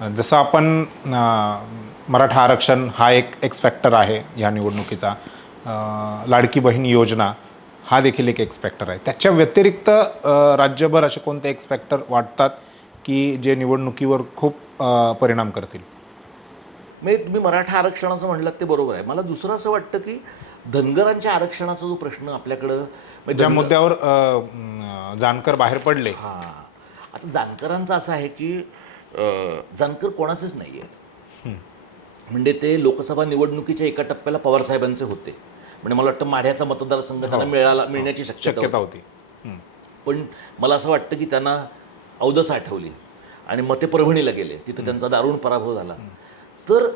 जसं आपण मराठा आरक्षण हा एक एक्स फॅक्टर आहे या निवडणुकीचा. लाडकी बहीण योजना हा देखील एक एक्स फॅक्टर आहे. त्याच्या व्यतिरिक्त राज्यभर असे कोणते एक्स फॅक्टर वाटतात की जे निवडणुकीवर खूप परिणाम करतील? म्हणजे तुम्ही मराठा आरक्षणाचं म्हणलं ते बरोबर आहे. मला दुसरं असं वाटतं की धनगरांच्या आरक्षणाचा जो प्रश्न आपल्याकडं म्हणजे ज्या मुद्द्यावर जानकर बाहेर पडले. हा. आता जानकरांचं असं आहे की जानकर कोणाचेच नाही आहेत म्हणजे ते लोकसभा निवडणुकीच्या एका टप्प्याला पवारसाहेबांचे होते. म्हणजे मला वाटतं माढ्याचा मतदारसंघ त्यांना मिळाला मिळण्याची शक्यता होती. पण मला असं वाटतं की त्यांना अवदस आठवली आणि मग ते परभणीला गेले. तिथं त्यांचा दारुण पराभव झाला. तर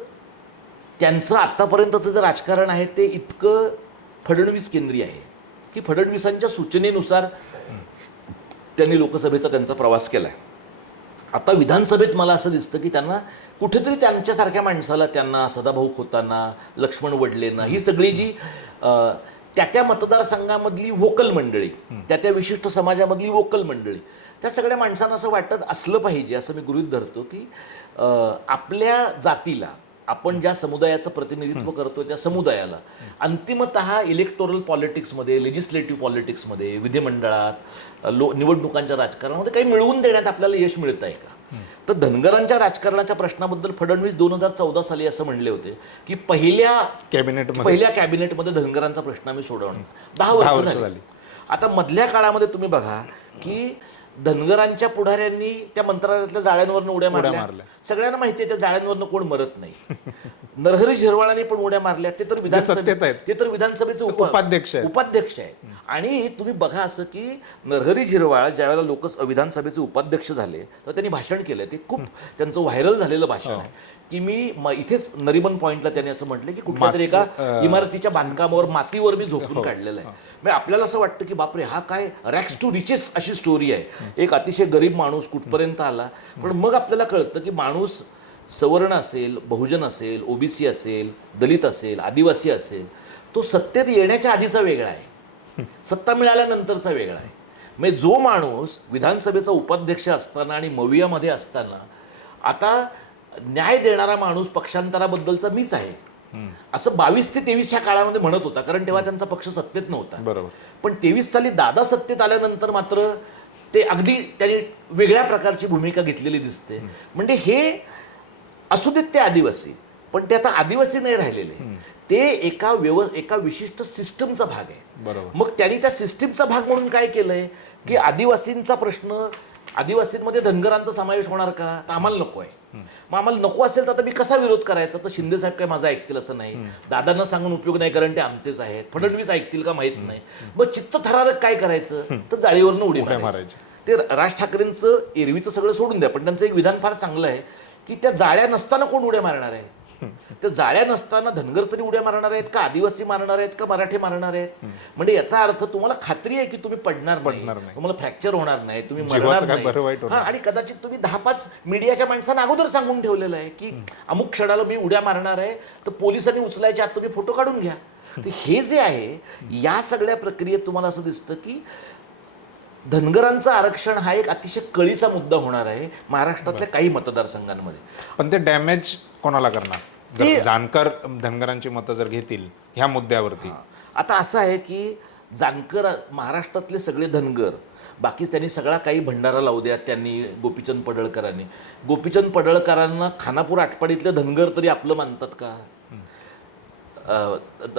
त्यांचं आत्तापर्यंतचं जे राजकारण आहे ते इतकं फडणवीस केंद्रीय आहे की फडणवीसांच्या सूचनेनुसार त्यांनी लोकसभेचा त्यांचा प्रवास केला आहे आता विधानसभेत मला असं दिसतं की त्यांना कुठेतरी त्यांच्यासारख्या माणसाला त्यांना सदाभाऊ खोताना लक्ष्मण वडलेंना ही सगळी जी त्या त्या मतदारसंघामधली वोकल मंडळी त्या त्या विशिष्ट समाजामधली वोकल मंडळी त्या सगळ्या माणसांना असं वाटत असलं पाहिजे असं मी गृहीत धरतो की आपल्या जातीला आपण ज्या समुदायाचं प्रतिनिधित्व करतो त्या समुदायाला. अंतिमत इलेक्टोरल पॉलिटिक्समध्ये लेजिस्लेटिव्ह पॉलिटिक्समध्ये विधिमंडळात लो निवडणुकांच्या राजकारणामध्ये काही मिळवून देण्यात आपल्याला यश मिळत आहे का तर धनगरांच्या राजकारणाच्या प्रश्नाबद्दल फडणवीस दोन हजार चौदा साली असं म्हणले होते की पहिल्या कॅबिनेटमध्ये. पहिल्या कॅबिनेटमध्ये धनगरांचा प्रश्न आम्ही सोडवणार. दहा वर्ष झाली. आता मधल्या काळामध्ये तुम्ही बघा की धनगरांच्या पुढाऱ्यांनी त्या मंत्रालयातल्या जाळ्यांवरनं उड्या मारल्या. सगळ्यांना माहिती आहे त्या जाळ्यांवरनं कोण मरत नाही. नरहरी झिरवाळांनी पण उड्या मारल्या. ते तर विधानसभेत आहेत. ते तर विधानसभेचे उप- उपाध्यक्ष. उपाध्यक्ष आहे आणि तुम्ही बघा असं की नरहरी झिरवाळ ज्यावेळेला लोक विधानसभेचे उपाध्यक्ष झाले तर त्यांनी भाषण केलं. ते खूप त्यांचं व्हायरल झालेलं भाषण आहे. की मी इथेच नरिमन पॉईंटला त्यांनी असं म्हटलं की कुठल्या तरी एका इमारतीच्या बांधकामावर मातीवर मी झोपून काढलेलं आहे. म्हणजे आपल्याला असं वाटतं की बापरे हा काय रॅक्स टू रिचेस अशी स्टोरी आहे. एक अतिशय गरीब माणूस कुठपर्यंत आला? पण मग आपल्याला कळतं की माणूस सवर्ण असेल बहुजन असेल ओबीसी असेल दलित असेल आदिवासी असेल तो सत्तेत येण्याच्या आधीचा वेगळा आहे. सत्ता मिळाल्यानंतरचा वेगळा आहे. म्हणजे जो माणूस विधानसभेचा उपाध्यक्ष असताना आणि मवियामध्ये असताना आता न्याय देणारा माणूस पक्षांतराबद्दलचा मीच आहे. असं बावीस ते तेवीस ह्या काळामध्ये म्हणत होता कारण तेव्हा त्यांचा पक्ष सत्तेत नव्हता. बरोबर. पण तेवीस साली दादा सत्तेत आल्यानंतर मात्र ते अगदी त्यांनी वेगळ्या प्रकारची भूमिका घेतलेली दिसते. म्हणजे हे असू देत ते आदिवासी पण ते आता आदिवासी नाही राहिलेले. ते एका व्यव एका विशिष्ट सिस्टमचा भाग आहे. बरोबर. मग त्यांनी त्या सिस्टीमचा भाग म्हणून काय केलंय? की आदिवासींचा प्रश्न आदिवासींमध्ये धनगरांचा समावेश होणार का? तर आम्हाला नको आहे. मग आम्हाला नको असेल तर आता मी कसा विरोध करायचा? तर शिंदे साहेब काय माझा ऐकतील असं नाही. दादांना सांगून उपयोग नाही कारण ते आमचेच आहेत. फडणवीस ऐकतील का माहीत नाही. मग चित्त थरारक काय करायचं? तर जाळीवरनं उडी मारायची. ते राज ठाकरेंचं एरवीचं सगळं सोडून द्या पण त्यांचं एक विधान फार चांगलं आहे की त्या जाळ्या नसताना कोण उड्या मारणार आहे? त्या जाळ्या नसताना धनगर तरी उड्या मारणार आहेत का? आदिवासी मारणार आहेत का? मराठी मारणार आहेत? म्हणजे याचा अर्थ तुम्हाला खात्री आहे की तुम्ही पडणार नाही. पडणार नाही. तुम्हाला फ्रॅक्चर होणार नाही. तुम्ही मरणार नाही. आणि कदाचित तुम्ही दहा पाच मीडियाच्या माणसांना अगोदर सांगून ठेवलेलं आहे की अमुक क्षणाला मी उड्या मारणार आहे तर पोलिसांनी उचलायच्या आत तुम्ही फोटो काढून घ्या. तर हे जे आहे या सगळ्या प्रक्रियेत तुम्हाला असं दिसतं की धनगरांचं आरक्षण हा एक अतिशय कळीचा मुद्दा होणार आहे महाराष्ट्रातल्या काही मतदारसंघांमध्ये. पण ते डॅमेज कोणाला करणार? जर जानकर धनगरांची मतं जर घेतील ह्या मुद्द्यावरती. आता असं आहे की जानकर महाराष्ट्रातले सगळे धनगर बाकी त्यांनी सगळा काही भंडारा लावू द्या त्यांनी गोपीचंद पडळकरांनी. गोपीचंद पडळकरांना खानापूर आटपाडीतले धनगर तरी आपलं मानतात का?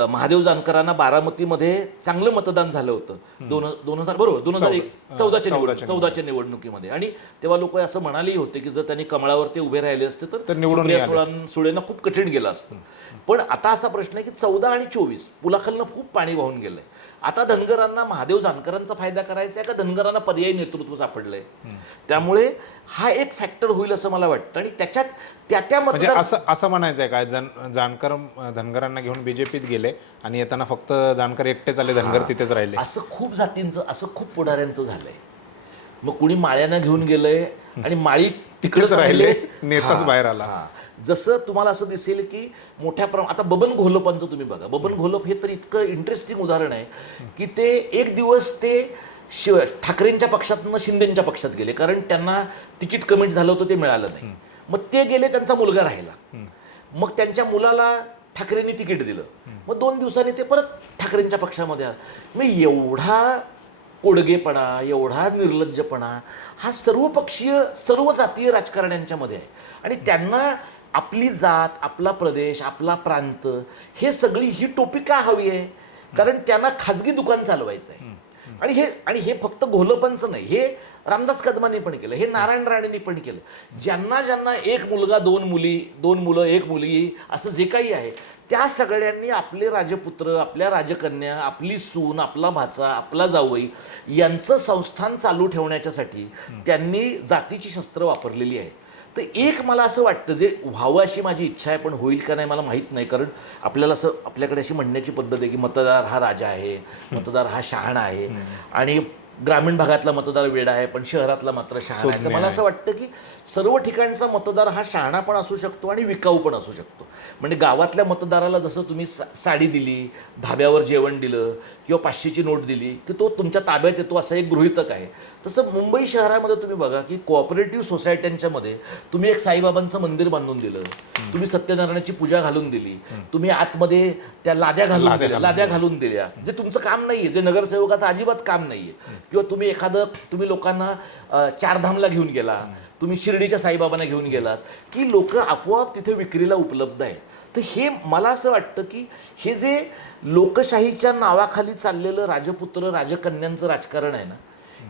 महादेव जानकरांना बारामतीमध्ये चांगलं मतदान झालं होतं. दोन दोन हजार बरोबर दोन हजार एक- चौदाच्या निवडणूक चौदाच्या निवडणुकीमध्ये. आणि तेव्हा लोक असं म्हणालेही होते की जर त्यांनी कमळावरती उभे राहिले असते तर निवडून सुळेंना खूप कठीण गेलं असतं. पण आता असा प्रश्न आहे की चौदा आणि चोवीस पुलाखालनं खूप पाणी वाहून गेलंय. आता धनगरांना महादेव जानकरांचा फायदा करायचा आहे का? धनगरांना पर्यायी नेतृत्व सापडलंय. त्यामुळे हा एक फॅक्टर होईल असं मला वाटतं. आणि त्याच्यात त्या त्या म्हणजे असं असं म्हणायचं आहे काय जन जानकर धनगरांना घेऊन बीजेपीत गेले आणि येताना फक्त जानकर एकटेच आले धनगर तिथेच राहिले. असं खूप जातींचं असं खूप पुढाऱ्यांचं झालंय. मग कुणी माळ्यांना घेऊन गेलंय आणि माळी तिकडेच राहिले, नेताच बाहेर आला. जसं तुम्हाला असं दिसेल की मोठ्या प्रमाणात आता बबन घोलपांचं तुम्ही बघा. बबन घोलप हे तर इतकं इंटरेस्टिंग उदाहरण आहे की ते एक दिवस ते शिव ठाकरेंच्या पक्षातनं शिंदेच्या पक्षात गेले. कारण त्यांना तिकीट कमिट झालं होतं ते मिळालं नाही. मग ते गेले त्यांचा मुलगा राहिला. मग त्यांच्या मुलाला ठाकरेंनी तिकीट दिलं. मग दोन दिवसांनी ते परत ठाकरेंच्या पक्षामध्ये आलं. मग एवढा कोडगेपणा एवढा निर्लज्जपणा हा सर्व पक्षीय सर्व जातीय राजकारण्यांच्यामध्ये आहे. आणि त्यांना आपली जात आपला प्रदेश आपला प्रांत हे सगळी ही टोपी का हवी आहे? कारण त्यांना खाजगी दुकान चालवायचं आहे आणि हे आणि हे फक्त घोलपंच नाही हे रामदास कदमांनी पण केलं हे नारायण राणेंनी पण केलं. ज्यांना ज्यांना एक मुलगा दोन मुली दोन मुलं एक मुलगी असं जे काही आहे त्या सगळ्यांनी आपले राजपुत्र आपल्या राजकन्या आपली सून आपला भाचा आपला जावई यांचं संस्थान चालू ठेवण्याच्यासाठी त्यांनी जातीची शस्त्र वापरलेली आहे तर एक मला असं वाटतं जे व्हावं अशी माझी इच्छा आहे पण होईल का नाही मला माहीत नाही. कारण आपल्याला असं आपल्याकडे अशी म्हणण्याची पद्धत आहे की मतदार हा राजा आहे मतदार हा शहाणा आहे आणि ग्रामीण भागातला मतदार वेडा आहे पण शहरातला मात्र शहाणा आहे. तर मला. असं वाटतं की सर्व ठिकाणचा मतदार हा शहाणा पण असू शकतो आणि विकाऊ पण असू शकतो. म्हणजे गावातल्या मतदाराला जसं तुम्ही सा साडी दिली धाब्यावर जेवण दिलं किंवा पाचशेची नोट दिली की तो तुमच्या ताब्यात येतो असं एक गृहितक आहे. तसं मुंबई शहरामध्ये तुम्ही बघा की कोऑपरेटिव्ह सोसायट्यांच्या मध्ये तुम्ही एक साईबाबांचं मंदिर बांधून दिलं. तुम्ही सत्यनारायणाची पूजा घालून दिली. तुम्ही आतमध्ये त्या लाद्या घालून लाद्या दिल्या. घालून लाद्या घालून दिल्या. जे तुमचं काम नाहीये जे नगरसेवकाचं अजिबात काम नाहीये. किंवा तुम्ही एखादं तुम्ही लोकांना चारधामला घेऊन गेला. तुम्ही शिर्डीच्या साईबाबांना घेऊन गेलात. की लोक आपोआप तिथे विक्रीला उपलब्ध आहे तर हे मला असं वाटतं की हे जे लोकशाहीच्या नावाखाली चाललेलं राजपुत्र राजकन्यांचं राजकारण आहे ना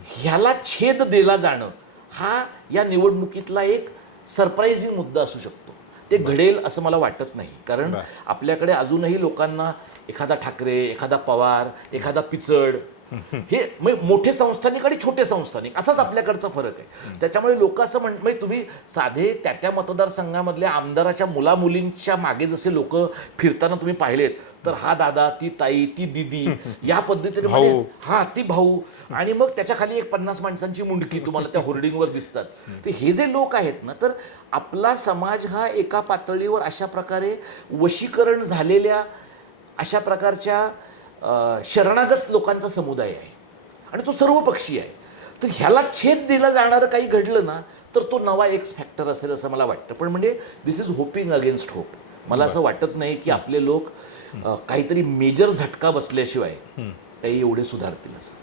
ह्याला छेद दिला जाणं हा या निवडणुकीतला एक सरप्राईझिंग मुद्दा असू शकतो. ते घडेल असं मला वाटत नाही. कारण. आपल्याकडे अजूनही लोकांना एखादा ठाकरे एखादा पवार एखादा पिचड हे म्हणजे मोठे संस्थानिक आणि छोटे संस्थानिक असाच आपल्याकडचा फरक आहे त्याच्यामुळे लोक असं म्हण म्हणजे तुम्ही साधे त्या त्या मतदारसंघामधल्या आमदाराच्या मुला मुलींच्या मागे जसे लोक फिरताना तुम्ही पाहिलेत तर हा दादा ती ताई ती दिदी या पद्धतीने म्हणजे- भाऊ. हा ती भाऊ आणि मग त्याच्याखाली एक पन्नास माणसांची मुंडकी तुम्हाला त्या होर्डिंगवर दिसतात तर हे जे लोक आहेत ना तर आपला समाज हा एका पातळीवर अशा प्रकारे वशीकरण झालेल्या अशा प्रकारच्या शरणागत लोकांचा समुदाय आहे. आणि तो सर्व पक्षी आहे. तर ह्याला छेद दिला जाणारं काही घडलं ना तर तो नवा एक्स फॅक्टर असेल असं मला वाटतं. पण म्हणजे this is hoping against hope मला असं वाटत नाही की आपले लोक काहीतरी मेजर झटका बसल्याशिवाय काही एवढे सुधारतील असं.